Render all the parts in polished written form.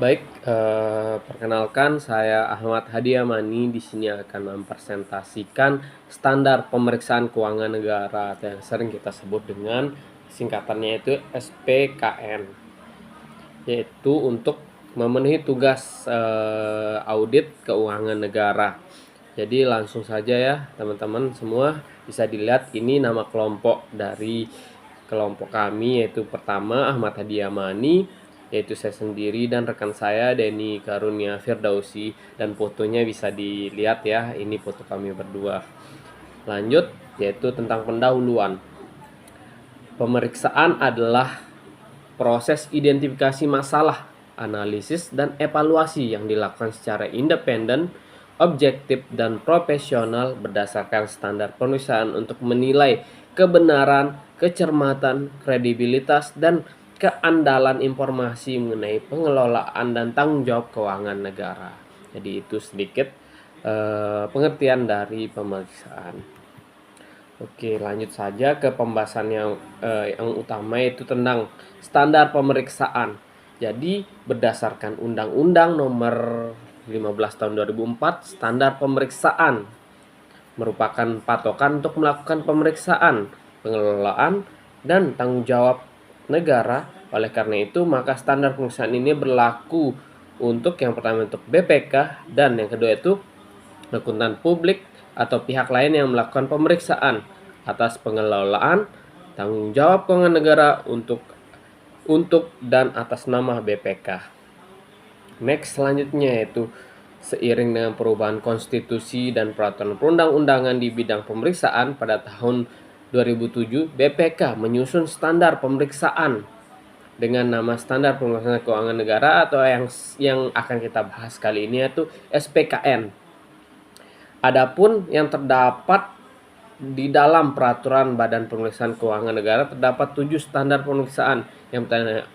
Baik, perkenalkan saya Ahmad Hadiamani. Di sini akan mempresentasikan standar pemeriksaan keuangan negara atau yang sering kita sebut dengan singkatannya itu SPKN, yaitu untuk memenuhi tugas audit keuangan negara. Jadi langsung saja ya teman-teman semua, bisa dilihat ini nama kelompok dari kelompok kami, yaitu pertama Ahmad Hadiamani, yaitu saya sendiri, dan rekan saya Denny Karunia Firdausi, dan fotonya bisa dilihat ya, ini foto kami berdua. Lanjut, yaitu tentang pendahuluan. Pemeriksaan adalah proses identifikasi masalah, analisis, dan evaluasi yang dilakukan secara independen, objektif, dan profesional berdasarkan standar pemeriksaan untuk menilai kebenaran, kecermatan, kredibilitas, dan keandalan informasi mengenai pengelolaan dan tanggung jawab keuangan negara. Jadi itu sedikit pengertian dari pemeriksaan. Oke, lanjut saja ke pembahasan yang utama, yaitu tentang standar pemeriksaan. Jadi, berdasarkan Undang-Undang Nomor 15 Tahun 2004, standar pemeriksaan merupakan patokan untuk melakukan pemeriksaan, pengelolaan, dan tanggung jawab negara. Oleh karena itu, maka standar pemeriksaan ini berlaku untuk yang pertama untuk BPK, dan yang kedua itu akuntan publik atau pihak lain yang melakukan pemeriksaan atas pengelolaan tanggung jawab keuangan negara untuk dan atas nama BPK. Next, selanjutnya yaitu seiring dengan perubahan konstitusi dan peraturan perundang-undangan di bidang pemeriksaan pada tahun 2007, BPK menyusun standar pemeriksaan dengan nama Standar Pemeriksaan Keuangan Negara atau yang akan kita bahas kali ini yaitu SPKN. Adapun yang terdapat di dalam peraturan Badan Pemeriksaan Keuangan Negara terdapat 7 standar pemeriksaan.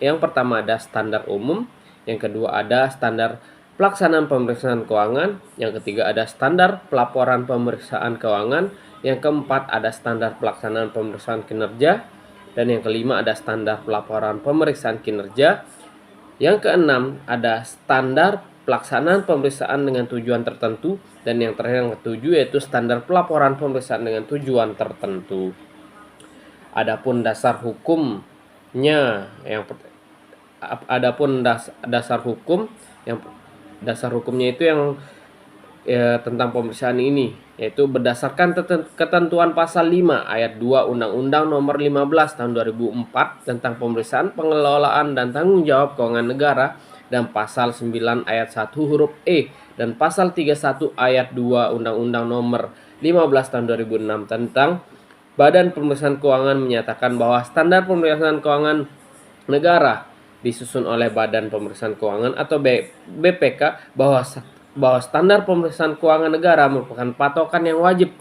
Yang pertama ada standar umum, yang kedua ada standar pelaksanaan pemeriksaan keuangan, yang ketiga ada standar pelaporan pemeriksaan keuangan, yang keempat ada standar pelaksanaan pemeriksaan kinerja, dan yang kelima ada standar pelaporan pemeriksaan kinerja. Yang keenam ada standar pelaksanaan pemeriksaan dengan tujuan tertentu, dan yang terakhir yang ketujuh yaitu standar pelaporan pemeriksaan dengan tujuan tertentu. Adapun dasar hukumnya dasar hukumnya itu yang tentang pemeriksaan ini, yaitu berdasarkan ketentuan pasal 5 ayat 2 Undang-Undang Nomor 15 Tahun 2004 tentang pemeriksaan, pengelolaan, dan tanggung jawab keuangan negara, dan pasal 9 ayat 1 huruf E dan pasal 31 ayat 2 Undang-Undang Nomor 15 Tahun 2006 tentang Badan Pemeriksaan Keuangan menyatakan bahwa standar pemeriksaan keuangan negara disusun oleh Badan Pemeriksaan Keuangan atau BPK, bahwa standar pemeriksaan keuangan negara merupakan patokan yang wajib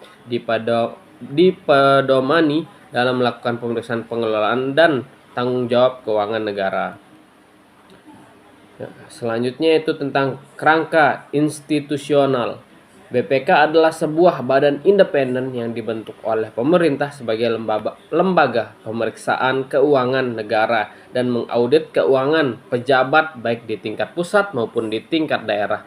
dipedomani dalam melakukan pemeriksaan, pengelolaan, dan tanggung jawab keuangan negara. Selanjutnya itu tentang kerangka institusional. BPK adalah sebuah badan independen yang dibentuk oleh pemerintah sebagai lembaga pemeriksaan keuangan negara dan mengaudit keuangan pejabat baik di tingkat pusat maupun di tingkat daerah.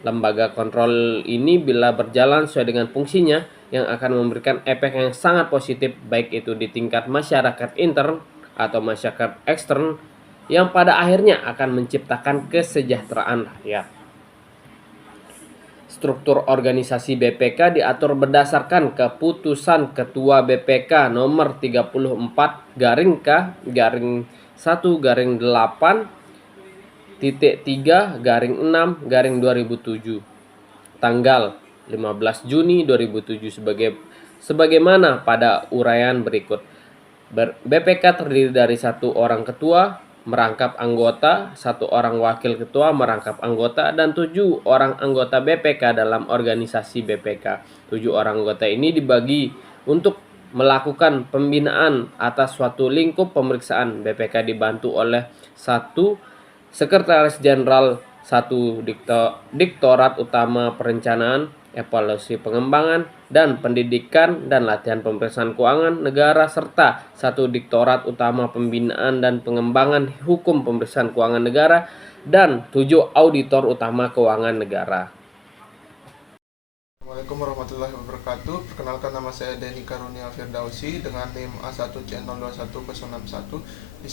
Lembaga kontrol ini bila berjalan sesuai dengan fungsinya yang akan memberikan efek yang sangat positif baik itu di tingkat masyarakat intern atau masyarakat ekstern, yang pada akhirnya akan menciptakan kesejahteraan rakyat. Struktur organisasi BPK diatur berdasarkan keputusan Ketua BPK nomor 34-K-1-8-3-6-2007 tanggal 15 Juni 2007 sebagaimana pada uraian berikut. BPK terdiri dari 1 orang ketua merangkap anggota, 1 orang wakil ketua merangkap anggota, dan 7 orang anggota BPK dalam organisasi BPK. 7 orang anggota ini dibagi untuk melakukan pembinaan atas suatu lingkup pemeriksaan. BPK dibantu oleh 1 Sekretaris Jenderal, 1 Direktorat Utama Perencanaan, Evaluasi Pengembangan, dan pendidikan dan latihan pemeriksaan keuangan negara, serta 1 Direktorat Utama Pembinaan dan Pengembangan Hukum Pemeriksaan Keuangan Negara, dan 7 Auditor Utama Keuangan Negara. Assalamualaikum warahmatullahi wabarakatuh. Perkenalkan, nama saya Denny Karunia Firdausi dengan NIM A1C021061. Di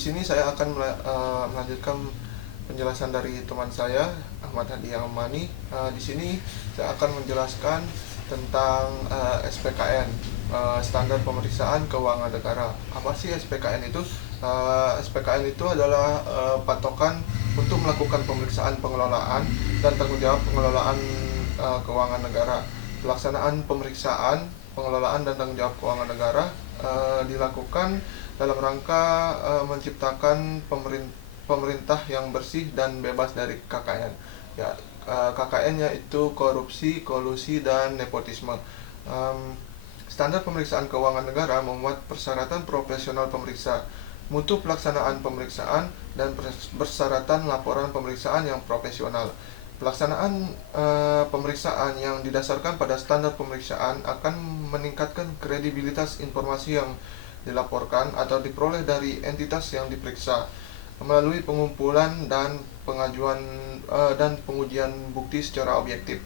sini saya akan melanjutkan penjelasan dari teman saya Ahmad Hadi Amani. Di sini saya akan menjelaskan tentang SPKN, Standar Pemeriksaan Keuangan Negara. Apa sih SPKN itu? SPKN itu adalah patokan untuk melakukan pemeriksaan pengelolaan dan tanggung jawab pengelolaan keuangan negara. Pelaksanaan pemeriksaan, pengelolaan dan tanggung jawab keuangan negara dilakukan dalam rangka menciptakan pemerintah yang bersih dan bebas dari KKN. Ya, KKN yaitu korupsi, kolusi, dan nepotisme. Standar pemeriksaan keuangan negara memuat persyaratan profesional pemeriksa, mutu pelaksanaan pemeriksaan, dan persyaratan laporan pemeriksaan yang profesional. Pelaksanaan pemeriksaan yang didasarkan pada standar pemeriksaan akan meningkatkan kredibilitas informasi yang dilaporkan atau diperoleh dari entitas yang diperiksa melalui pengumpulan dan pengajuan dan pengujian bukti secara objektif.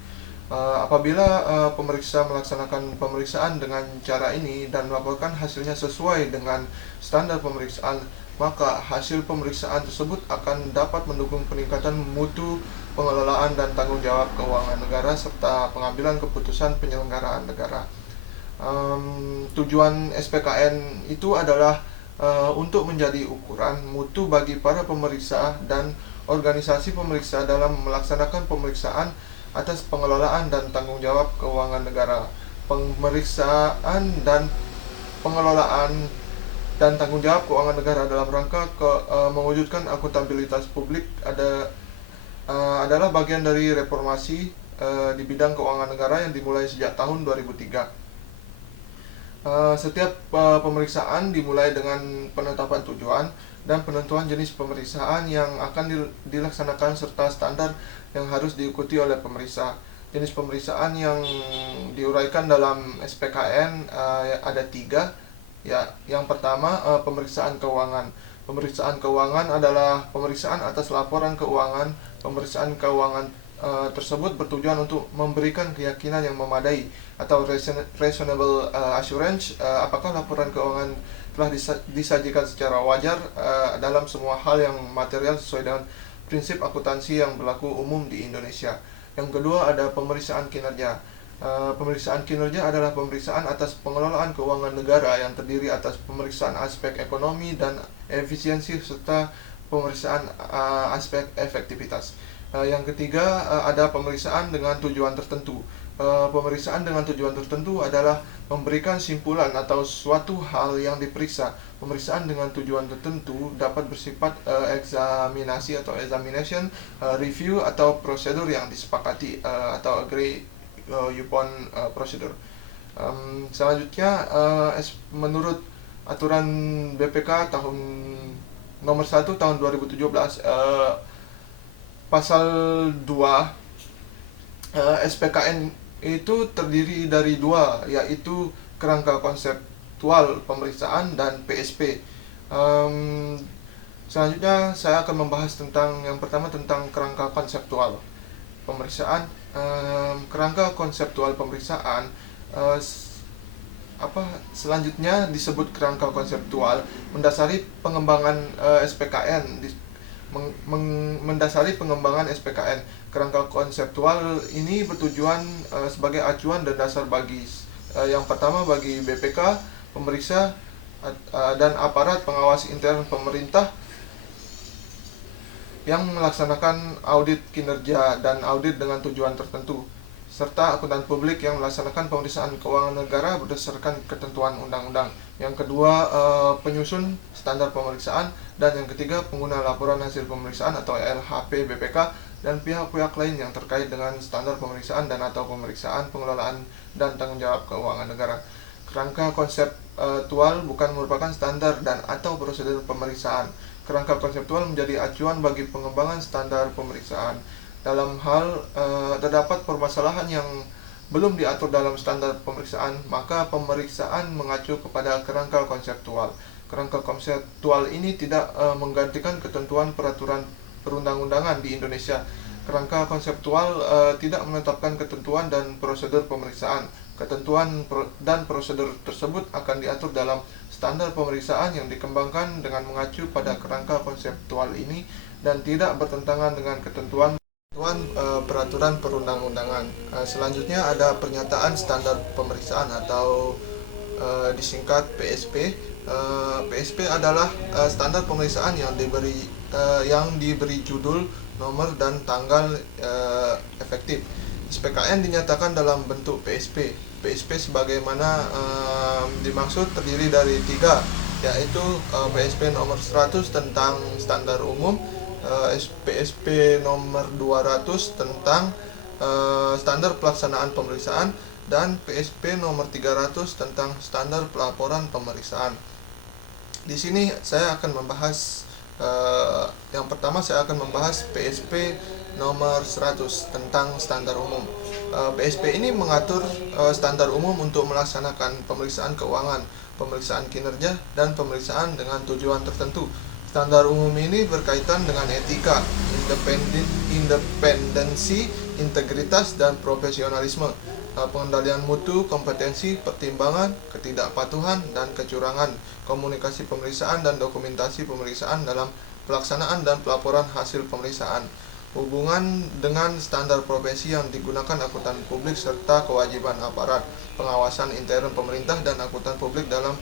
Apabila pemeriksa melaksanakan pemeriksaan dengan cara ini dan melaporkan hasilnya sesuai dengan standar pemeriksaan, maka hasil pemeriksaan tersebut akan dapat mendukung peningkatan mutu pengelolaan dan tanggung jawab keuangan negara serta pengambilan keputusan penyelenggaraan negara. Tujuan SPKN itu adalah untuk menjadi ukuran mutu bagi para pemeriksa dan organisasi pemeriksa dalam melaksanakan pemeriksaan atas pengelolaan dan tanggung jawab keuangan negara. Pemeriksaan dan pengelolaan dan tanggung jawab keuangan negara dalam rangka mewujudkan akuntabilitas publik adalah bagian dari reformasi di bidang keuangan negara yang dimulai sejak tahun 2003. Setiap pemeriksaan dimulai dengan penetapan tujuan dan penentuan jenis pemeriksaan yang akan dilaksanakan serta standar yang harus diikuti oleh pemeriksa. Jenis pemeriksaan yang diuraikan dalam SPKN ada 3. Ya, yang pertama pemeriksaan keuangan. Pemeriksaan keuangan adalah pemeriksaan atas laporan keuangan. Pemeriksaan keuangan tersebut bertujuan untuk memberikan keyakinan yang memadai atau reasonable assurance apakah laporan keuangan telah disajikan secara wajar dalam semua hal yang material sesuai dengan prinsip akuntansi yang berlaku umum di Indonesia. Yang kedua ada pemeriksaan kinerja. Pemeriksaan kinerja adalah pemeriksaan atas pengelolaan keuangan negara yang terdiri atas pemeriksaan aspek ekonomi dan efisiensi serta pemeriksaan aspek efektivitas. Yang ketiga ada pemeriksaan dengan tujuan tertentu. Pemeriksaan dengan tujuan tertentu adalah memberikan simpulan atau suatu hal yang diperiksa. Pemeriksaan dengan tujuan tertentu dapat bersifat eksaminasi atau examination, review atau prosedur yang disepakati atau agree upon procedure. Selanjutnya menurut aturan BPK tahun nomor 1 tahun 2017 pasal 2 SPKN itu terdiri dari 2, yaitu kerangka konseptual pemeriksaan dan PSP. Selanjutnya saya akan membahas tentang yang pertama tentang kerangka konseptual pemeriksaan. Kerangka konseptual pemeriksaan selanjutnya disebut kerangka konseptual mendasari pengembangan SPKN. Mendasari pengembangan SPKN, kerangka konseptual ini bertujuan sebagai acuan dan dasar bagi yang pertama bagi BPK, pemeriksa dan aparat pengawas intern pemerintah yang melaksanakan audit kinerja dan audit dengan tujuan tertentu, serta akuntan publik yang melaksanakan pemeriksaan keuangan negara berdasarkan ketentuan undang-undang. Yang kedua, penyusun standar pemeriksaan, dan yang ketiga, pengguna laporan hasil pemeriksaan atau LHP BPK dan pihak-pihak lain yang terkait dengan standar pemeriksaan dan atau pemeriksaan pengelolaan dan tanggung jawab keuangan negara. Kerangka konseptual bukan merupakan standar dan atau prosedur pemeriksaan. Kerangka konseptual menjadi acuan bagi pengembangan standar pemeriksaan. Dalam hal terdapat permasalahan yang belum diatur dalam standar pemeriksaan, maka pemeriksaan mengacu kepada kerangka konseptual. Kerangka konseptual ini tidak menggantikan ketentuan peraturan perundang-undangan di Indonesia. Kerangka konseptual tidak menetapkan ketentuan dan prosedur pemeriksaan. Ketentuan dan prosedur tersebut akan diatur dalam standar pemeriksaan yang dikembangkan dengan mengacu pada kerangka konseptual ini dan tidak bertentangan dengan ketentuan peraturan perundang-undangan. Selanjutnya ada pernyataan standar pemeriksaan atau disingkat PSP. PSP adalah standar pemeriksaan yang diberi judul, nomor, dan tanggal efektif. SPKN dinyatakan dalam bentuk PSP. PSP sebagaimana dimaksud terdiri dari 3, yaitu PSP nomor 100 tentang standar umum, PSP nomor 200 tentang standar pelaksanaan pemeriksaan, dan PSP nomor 300 tentang standar pelaporan pemeriksaan. Di sini saya akan membahas yang pertama saya akan membahas PSP nomor 100 tentang standar umum. PSP ini mengatur standar umum untuk melaksanakan pemeriksaan keuangan, pemeriksaan kinerja, dan pemeriksaan dengan tujuan tertentu. Standar umum ini berkaitan dengan etika, independensi, integritas, dan profesionalisme, pengendalian mutu, kompetensi, pertimbangan, ketidakpatuhan, dan kecurangan, komunikasi pemeriksaan dan dokumentasi pemeriksaan dalam pelaksanaan dan pelaporan hasil pemeriksaan, hubungan dengan standar profesi yang digunakan akuntan publik, serta kewajiban aparat pengawasan intern pemerintah dan akuntan publik dalam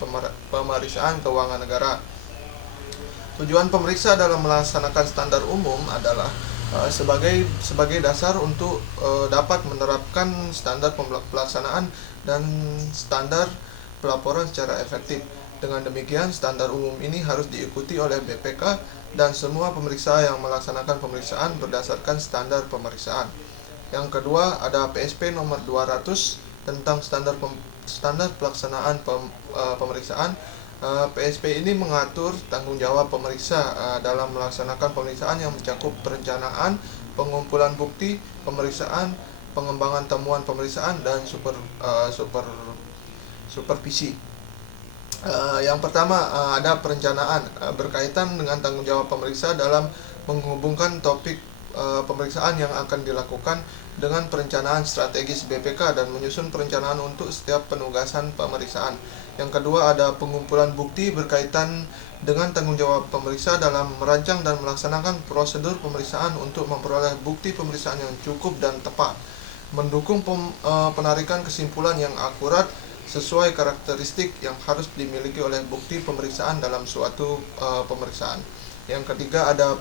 pemeriksaan keuangan negara. Tujuan pemeriksa dalam melaksanakan standar umum adalah sebagai dasar untuk dapat menerapkan standar pelaksanaan dan standar pelaporan secara efektif. Dengan demikian, standar umum ini harus diikuti oleh BPK dan semua pemeriksa yang melaksanakan pemeriksaan berdasarkan standar pemeriksaan. Yang kedua, ada PSP nomor 200 tentang standar pelaksanaan pemeriksaan. PSP ini mengatur tanggung jawab pemeriksa dalam melaksanakan pemeriksaan yang mencakup perencanaan, pengumpulan bukti pemeriksaan, pengembangan temuan pemeriksaan, dan supervisi. Yang pertama, ada perencanaan berkaitan dengan tanggung jawab pemeriksa dalam menghubungkan topik pemeriksaan yang akan dilakukan dengan perencanaan strategis BPK dan menyusun perencanaan untuk setiap penugasan pemeriksaan. Yang kedua, ada pengumpulan bukti berkaitan dengan tanggung jawab pemeriksa dalam merancang dan melaksanakan prosedur pemeriksaan untuk memperoleh bukti pemeriksaan yang cukup dan tepat, mendukung penarikan kesimpulan yang akurat sesuai karakteristik yang harus dimiliki oleh bukti pemeriksaan dalam suatu pemeriksaan. Yang ketiga, ada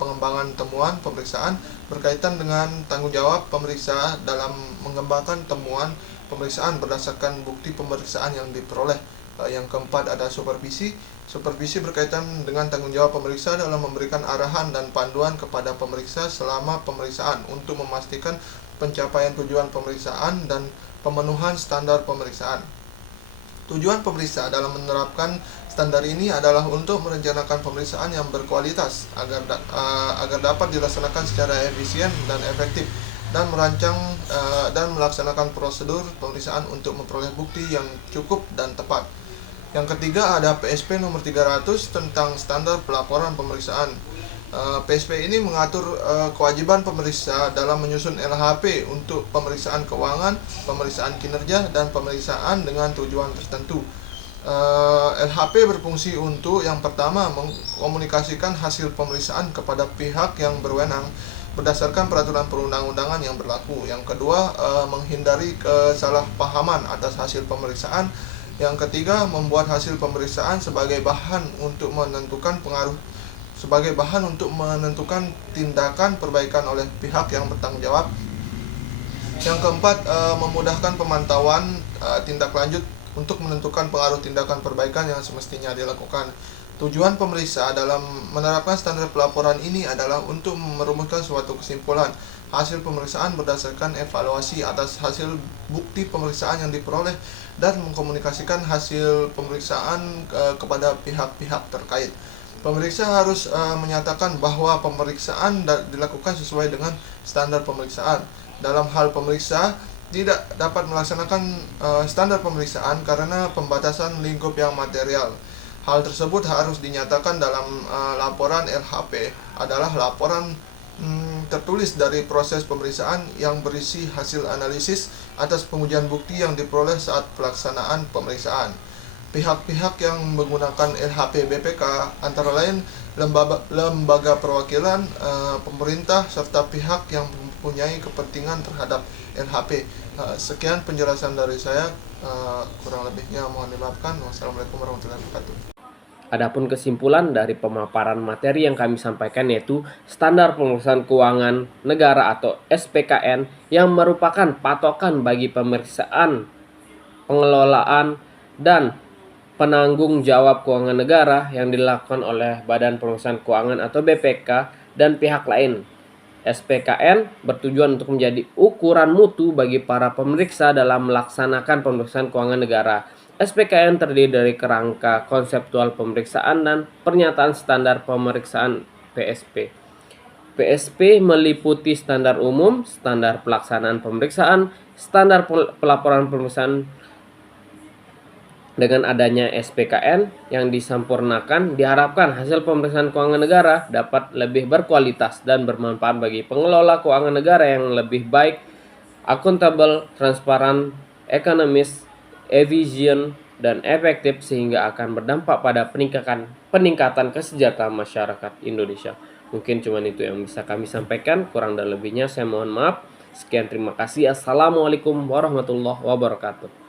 pengembangan temuan pemeriksaan berkaitan dengan tanggung jawab pemeriksa dalam mengembangkan temuan pemeriksaan berdasarkan bukti pemeriksaan yang diperoleh. Yang keempat, ada supervisi. Supervisi berkaitan dengan tanggung jawab pemeriksa dalam memberikan arahan dan panduan kepada pemeriksa selama pemeriksaan untuk memastikan pencapaian tujuan pemeriksaan dan pemenuhan standar pemeriksaan. Tujuan pemeriksa dalam menerapkan standar ini adalah untuk merencanakan pemeriksaan yang berkualitas agar dapat dilaksanakan secara efisien dan efektif, dan merancang dan melaksanakan prosedur pemeriksaan untuk memperoleh bukti yang cukup dan tepat. Yang ketiga, ada PSP nomor 300 tentang standar pelaporan pemeriksaan. PSP ini mengatur kewajiban pemeriksa dalam menyusun LHP untuk pemeriksaan keuangan, pemeriksaan kinerja, dan pemeriksaan dengan tujuan tertentu. LHP berfungsi untuk, yang pertama, mengkomunikasikan hasil pemeriksaan kepada pihak yang berwenang berdasarkan peraturan perundang-undangan yang berlaku. Yang kedua, menghindari kesalahpahaman atas hasil pemeriksaan. Yang ketiga, membuat hasil pemeriksaan sebagai bahan untuk menentukan tindakan perbaikan oleh pihak yang bertanggung jawab. Yang keempat, memudahkan pemantauan tindak lanjut untuk menentukan pengaruh tindakan perbaikan yang semestinya dilakukan. Tujuan pemeriksa dalam menerapkan standar pelaporan ini adalah untuk merumuskan suatu kesimpulan hasil pemeriksaan berdasarkan evaluasi atas hasil bukti pemeriksaan yang diperoleh dan mengkomunikasikan hasil pemeriksaan kepada pihak-pihak terkait. Pemeriksa harus menyatakan bahwa pemeriksaan dilakukan sesuai dengan standar pemeriksaan. Dalam hal pemeriksa, tidak dapat melaksanakan standar pemeriksaan karena pembatasan lingkup yang material. Hal tersebut harus dinyatakan dalam laporan LHP adalah laporan tertulis dari proses pemeriksaan yang berisi hasil analisis atas pengujian bukti yang diperoleh saat pelaksanaan pemeriksaan. Pihak-pihak yang menggunakan LHP BPK antara lain lembaga perwakilan, pemerintah, serta pihak yang mempunyai kepentingan terhadap LHP. Sekian penjelasan dari saya, kurang lebihnya mohon dimaafkan. Wassalamualaikum warahmatullahi wabarakatuh. Adapun kesimpulan dari pemaparan materi yang kami sampaikan yaitu Standar Pemeriksaan Keuangan Negara atau SPKN yang merupakan patokan bagi pemeriksaan, pengelolaan, dan penanggung jawab keuangan negara yang dilakukan oleh Badan Pemeriksaan Keuangan atau BPK dan pihak lain. SPKN bertujuan untuk menjadi ukuran mutu bagi para pemeriksa dalam melaksanakan pemeriksaan keuangan negara. SPKN terdiri dari kerangka konseptual pemeriksaan dan pernyataan standar pemeriksaan PSP. PSP meliputi standar umum, standar pelaksanaan pemeriksaan, standar pelaporan pemeriksaan. Dengan adanya SPKN yang disempurnakan, diharapkan hasil pemeriksaan keuangan negara dapat lebih berkualitas dan bermanfaat bagi pengelola keuangan negara yang lebih baik, akuntabel, transparan, ekonomis, efisien, dan efektif sehingga akan berdampak pada peningkatan kesejahteraan masyarakat Indonesia. Mungkin cuma itu yang bisa kami sampaikan, kurang dan lebihnya saya mohon maaf. Sekian, terima kasih. Assalamualaikum warahmatullahi wabarakatuh.